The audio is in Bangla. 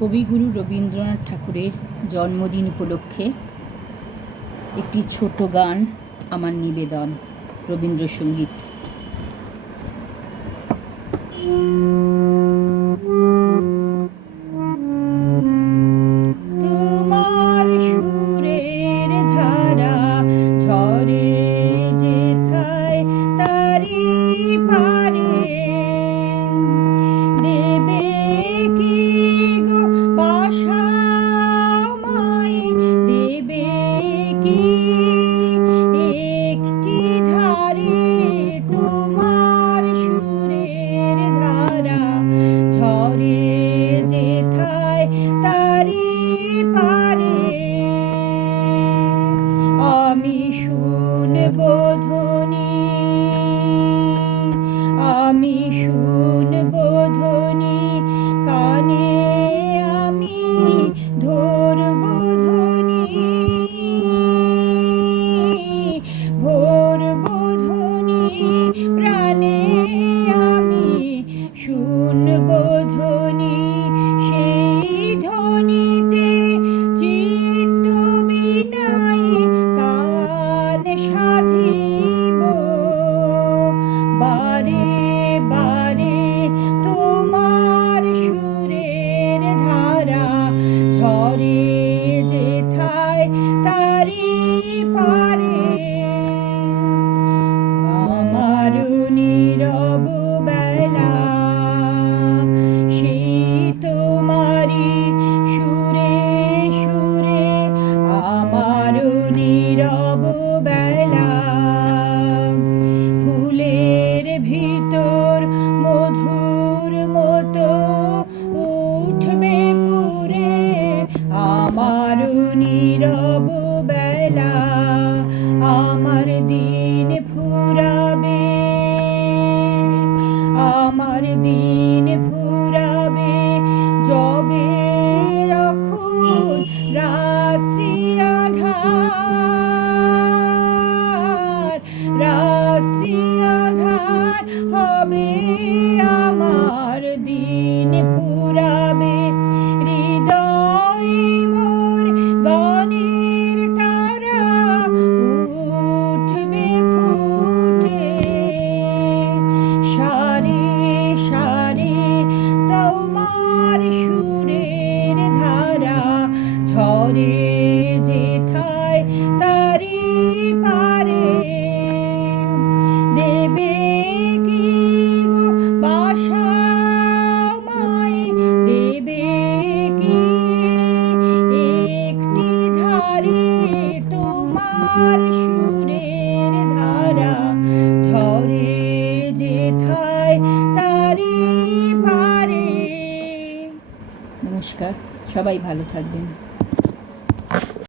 কবিগুরু রবীন্দ্রনাথ ঠাকুরের জন্মদিন উপলক্ষে একটি ছোট গান আমার নিবেদন, রবীন্দ্রসঙ্গীত। তোমার সুরের ধারা ঝরে যেথায় তারি পারে, দেবে কি গো বাসা আমায়, দেবে কি একটি ধারে? তোমার সুরের ধারা ঝরে যেথায় তারি পারে, আমি শুনব ধ্বনি, আমি শুনব ধ্বনি, কানে আমি ধরব ধ্বনি, ভরব ধ্বনি, প্রাণে আমি শুনব ধ্বনি। সেই ধ্বনিতে চিত্ত বিনাই তান সাধিব, বারে বারে তোমার সুরের ধারা ঝরে যেথায় তারি পারে, আমার নীরব বেলা সেই তোমারি সুরে সুরে, আমার নীরব বেলা ফুলের ভিতর মধুর মতো উঠবে পুরে, আমার নীরব বেলা আমার দিন ফুরাবে, আমার দিন ফুরাবে যবে যখন রাত্রি আঁধার, রাত্রি আঁধার হবে আমার দিন ফুরাবে। হৃদয় মোর গানের তারা উঠবে ফুটে, সারে সারে তোমার সুরের ধারা ঝরে যেথায় তারি পারে, দেবে কি গো বাসা আমায়, দেবে কি একটি ধারে? তোমার সুরের ধারা ঝরে যেথায় তারি পারে। নমস্কার, সবাই ভালো থাকবেন।